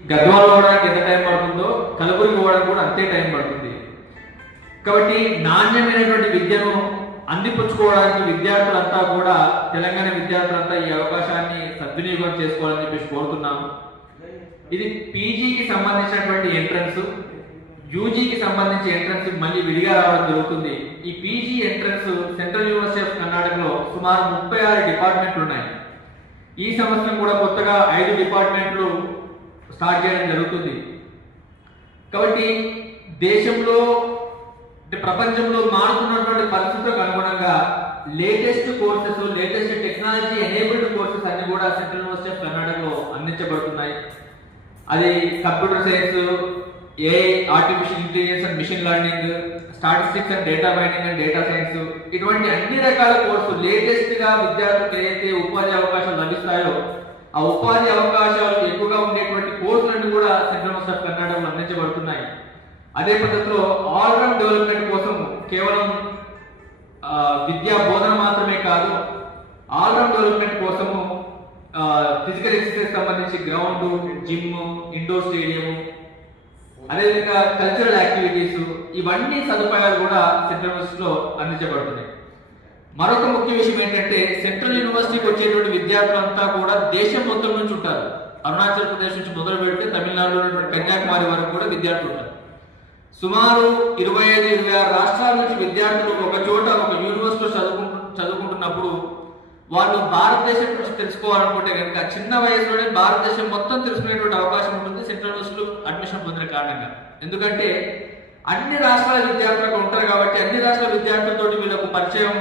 గద్వాల పోవడానికి ఎంత టైం పడుతుందో కలబుర్గి పోవడానికి కూడా అంతే టైం పడుతుంది. కాబట్టి నాణ్యమైనటువంటి విద్యను అందిపుచ్చుకోవడానికి విద్యార్థులంతా కూడా తెలంగాణ విద్యార్థులంతా ఈ అవకాశాన్ని సద్వినియోగం చేసుకోవాలని చెప్పేసి కోరుతున్నాము. ఇది పీజీకి సంబంధించినటువంటి ఎంట్రన్స్, యూజీకి సంబంధించి ఎంట్రన్స్ మళ్ళీ విడిగా రావడం జరుగుతుంది. ఈ PG entrance central university of కర్ణాటకలో సుమారు 36 డిపార్ట్మెంట్లు ఉన్నాయి. ఈ సంవత్సరం కూడా కొత్తగా 5 డిపార్ట్మెంట్లు స్టార్ట్ చేయడం జరుగుతుంది. కాబట్టి దేశంలో ప్రపంచంలో మారుతున్నటువంటి పరిస్థితులకు అనుగుణంగా latest courses, latest technology enabled courses అన్ని కూడా సెంట్రల్ యూనివర్సిటీ ఆఫ్ కర్ణాటకలో అందించబడుతున్నాయి. అది computer science, AI, artificial intelligence and machine learning, statistics and data mining and data science, ఇటువంటి అన్ని రకాల కోర్సులు లేటెస్ట్ గా విద్యార్థులకు ఏదైతే ఉపాధి అవకాశాలు లభిస్తాయో ఆ ఉపాధి అవకాశాలు ఎక్కువగా ఉండేటువంటి కోర్సులన్నీ కూడా సెంట్రల్ యూనివర్సిటీ ఆఫ్ కర్ణాటకలో అందించబడుతున్నాయి. అదే పద్ధతిలో ఆల్రౌండ్ డెవలప్మెంట్ కోసం కేవలం విద్యా బోధన మాత్రమే కాదు, ఆల్రౌండ్ డెవలప్మెంట్ కోసము ఫిజికల్ ఎక్సర్సైజ్ సంబంధించి గ్రౌండ్, జిమ్, ఇండోర్ స్టేడియం, అదేవిధంగా కల్చరల్ యాక్టివిటీస్, ఇవన్నీ సదుపాయాలు కూడా సెంట్రల్ యూనివర్సిటీలో అందించబడుతున్నాయి. మరొక ముఖ్య విషయం ఏంటంటే సెంట్రల్ యూనివర్సిటీకి వచ్చేటువంటి విద్యార్థులంతా కూడా దేశం మొత్తం నుంచి ఉంటారు. అరుణాచల్ ప్రదేశ్ నుంచి మొదలు పెడితే తమిళనాడులో ఉన్నటువంటి కన్యాకుమారి వరకు కూడా విద్యార్థులు ఉంటారు. సుమారు 25-26 రాష్ట్రాల నుంచి విద్యార్థులు ఒక చోట ఒక యూనివర్సిటీలో చదువుకుంటున్నప్పుడు వాళ్ళు భారతదేశం గురించి తెలుసుకోవాలనుకుంటే కనుక చిన్న వయసులోనే భారతదేశం మొత్తం తెలుసుకునేటువంటి అవకాశం ఉంటుంది సెంట్రల్ యూనివర్సిటీలో అడ్మిషన్ పొందిన కారణంగా. ఎందుకంటే అన్ని రాష్ట్రాల విద్యార్థులకు ఉంటారు కాబట్టి అన్ని రాష్ట్రాల విద్యార్థులతో వీళ్ళకు పరిచయం,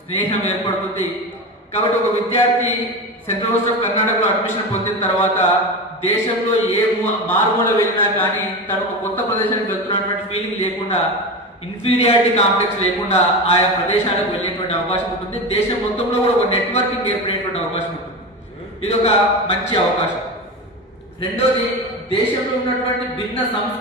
స్నేహం ఏర్పడుతుంది. కాబట్టి ఒక విద్యార్థి సెంట్రల్ యూనివర్సిటీ ఆఫ్ కర్ణాటకలో అడ్మిషన్ పొందిన తర్వాత దేశంలో ఏ మారుమూల వెళ్ళినా కానీ తను ఒక కొత్త ప్రదేశానికి వెళ్తున్నటువంటి ఫీలింగ్ లేకుండా, ఇన్ఫీరియారిటీ కాంప్లెక్స్ లేకుండా ఆయా ప్రదేశాలకు వెళ్ళేటువంటి అవకాశం ఉంటుంది. దేశం మొత్తంలో కూడా ఒక నెట్వర్కింగ్ ఏర్పడేటువంటి అవకాశం ఉంటుంది. ఇది ఒక మంచి అవకాశం. రెండోది, దేశంలో ఉన్నటువంటి భిన్న సంస్కృతి